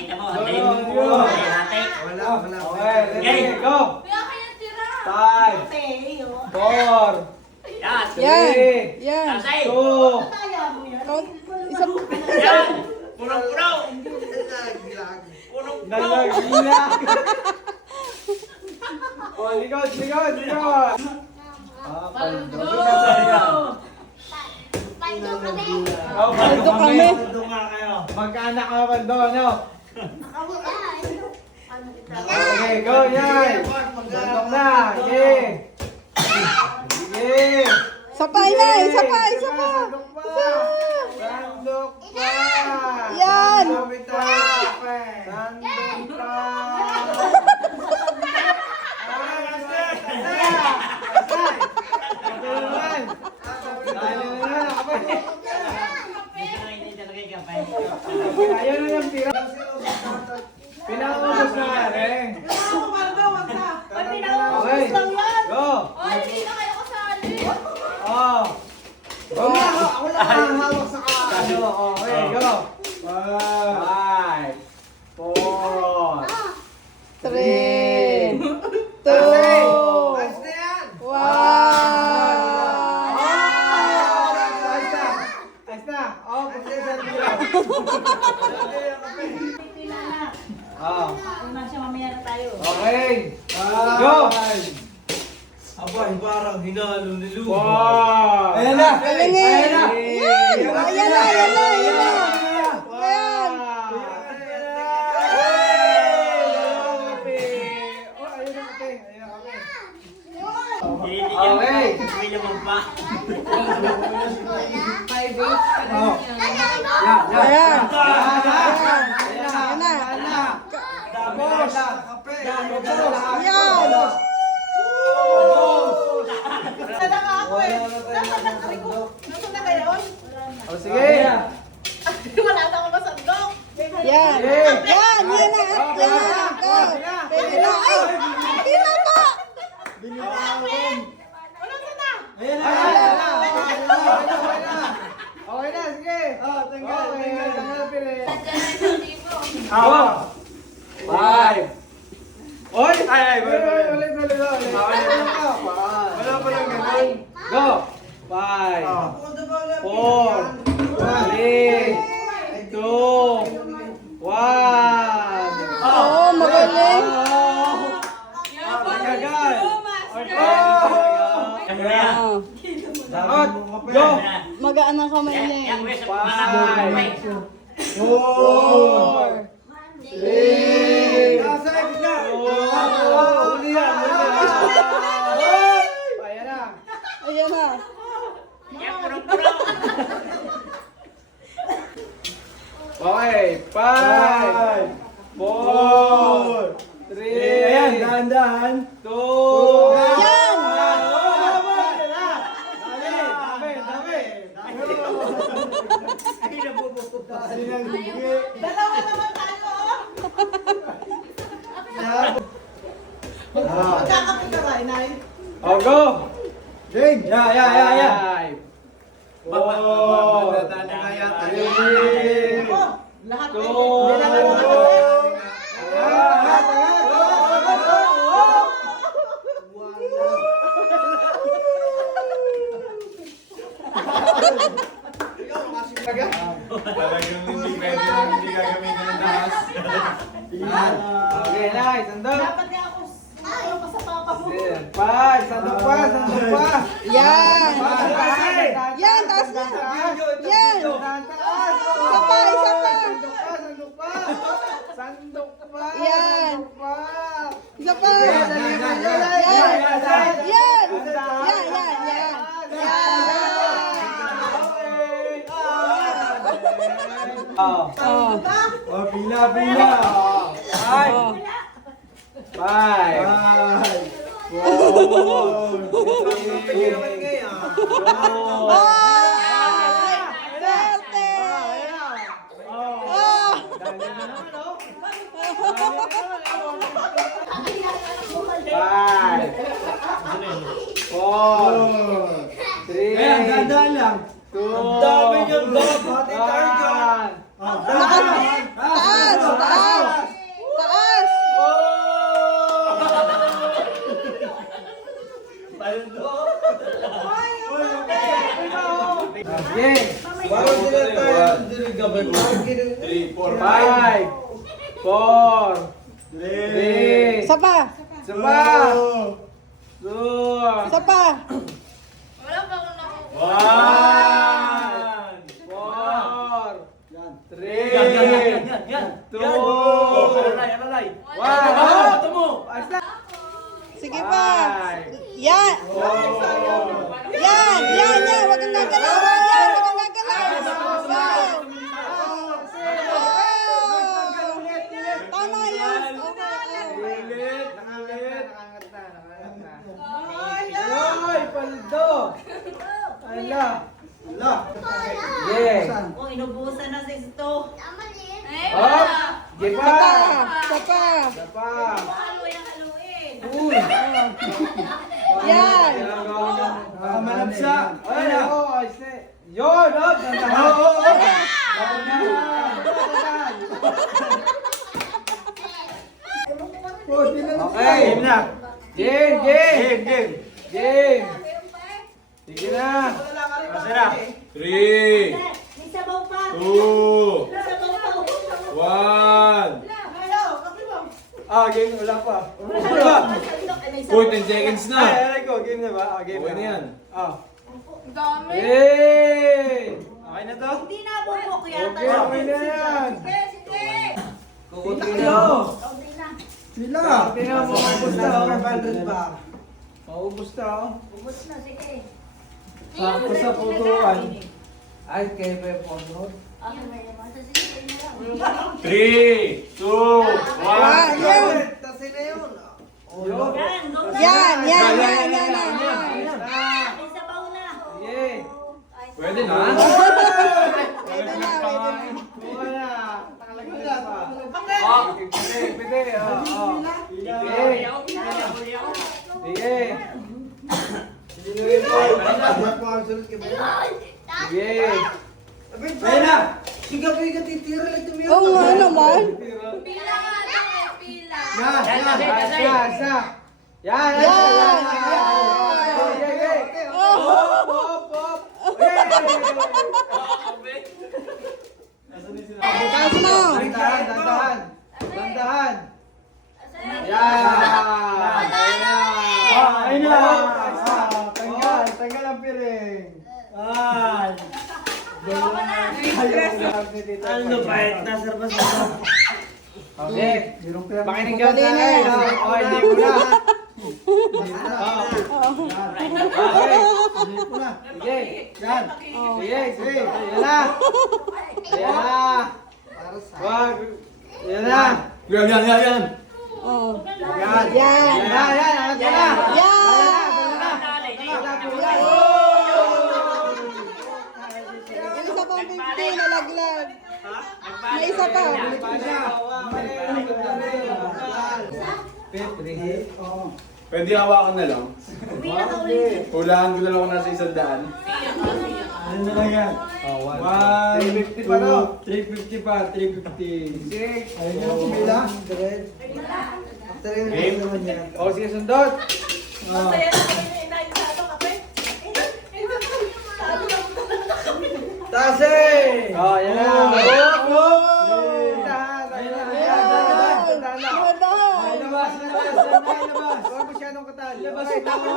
Pakita mo. Antayin mo. Hati. Wala. Okay, ready, go! Kaya kaya tira. 5, 4, Yan. Yan. Tapsay. 2, Count. Isa. Yan. Punong-puno. Punong-puno. nalagila! Oh, likod! Oh, Paldo kami. Magkaanak ka naman doon, no? Okay, go, yan! Sandok na! Sige! Isa pa, inay. Isa pa. Sandok pa! Sandok pa! Yan. Sandok pa! Sandok pa! Ayaw na yung tira. Pinaubos na rin. Okay. Go. Ay, hindi na kayo kasali. Oh. Go. Ako lang ang hawak sa ano. Okay, go. 5, 4, 3, 2, 1. Ayos na. Oh, pagkisa nila. Okay. Go. Abay, parang hinalo ni Lu. Wow. Ayan na. Galing eh. Yan. Ayan na. Okay. May naman pa. Ayan. Ayan na. Tapos, Yan. O sige. Wala na ako masandok. Yan. Yan na. Go. Pwede na. Ay. Hindi na pa. ayan na. Okay na, sige. Tanggal. pili. Awa. 5. Oy! Ulit. Wala pa lang ganun. Go! 5, 4, 3, 2, 1. Oo, magaling. Kagad! Ano yan? Dapat! Go! Magaan ang kamay niya eh. Yang wes. 4, 3, Nasa bigla. Uli yan! Ayan na! Ayan na. Yan, punong-puno. Okay, 5, 4, 3, Ayan, dahan-dahan. 2, Yan! Dami! Ay, nabubuko pa. Dalawa naman tayo. Magkakape ka ba, inay? Oh, go! Ding! Yeah. 5, 4, Magdadaan na yata. 3, Ako, lahat 2, Talagang hindi gagamitin ng dahas. Okay, nice. Sandok. Dapat nga ako sa papa mo. 5, sandok pa. Yan. Five. Yan, taas na. Yan. Isa pa. Sandok pa. Yan. Sandok pa. Isa pa. Yan. Yan. Oh. Oh. Oh, pila. 5, Oh. 5, 4, Ay! Swerte! Ah! Five, 4, 3, Ayan, dahan-dahan lang. 2, Ang dami niyong dapat. Pati tayo dyan. 1. Dahan! Taas! Taas! Bago sila tayo. 3, 4, 5, 4, 3, Isa pa. isa pa. 2, Isa pa. Wala pa akong nakuha. 1, 4, 3, Yan. 2, Alalay. 1. Ito mo. Ayos na. Sige pa. 5, Yan. 4, Yan. Huwag kang gagalaw. Yan. Huwag kang gagalaw. Wow. Tama yan. ulit. Ay, paldo. Ala. Yeah. Oh, inubusan na si Sto. Up. Give Isa pa. up. Isa pa. Isa pa. Haluin. Uy. Yan. Nakamanap siya. Ay, ako. Ayos na. Yun, up. Okay. Game na. Game. Sige na. Kasi na. 3, May sabaw pa. 2, May sabaw pa. 1. Game. Wala pa. Uy, 10 seconds na. Ay, ko. Game na ba? Game Okay na yan. Ang dami. Yay! Okay na to? Hindi na bubok yata. Okay na yan. Sige. Kukunti na. Okay na. Sila. Tingnan mo, maubos na. 500 pa. Maubos na. Ubus na, sige. Sakto sa putuan. Ay, kay Pepon. Okay, may naman. Sige, sige na lang. 3, 2, 1. Yan. Kasi na yun. Yan, go na. Yan. May sabaw na. Sige. Pwede na. Pwede na. Buka na. Nakalagay na pa. Ah. Pwede. Sige. Sige. Pwede na. Oo nga naman. Pila nga daw, pila. Yan. Taas mo. Dandahan. Yan. Ayun na. Tanggal ang piring. Ay. Ano ba? Nasar ba sa Okay. Pakinig ka tayo. Okay, hindi mo na. Okay. Sige. Yan. Sige. Yan na. Yan na. Wag. Yan na. Yan. Oh. Yan. Yan. Yan. Angat ka na. Yung isa pang 50 nalaglag. May isa pa. Pwede hawakan na lang. Uwi na ka ulit. Hulaan ko na lang ako nasa 100. Ano na lang yan? 350 pa no? 350 pa, 350. Ayun yung pila. Game. O, sige, sundot. Masaya na kami na inain sa ano, kape. Tase! O, yan na. Labas. Huwag masyadong katal. Labas. Labas.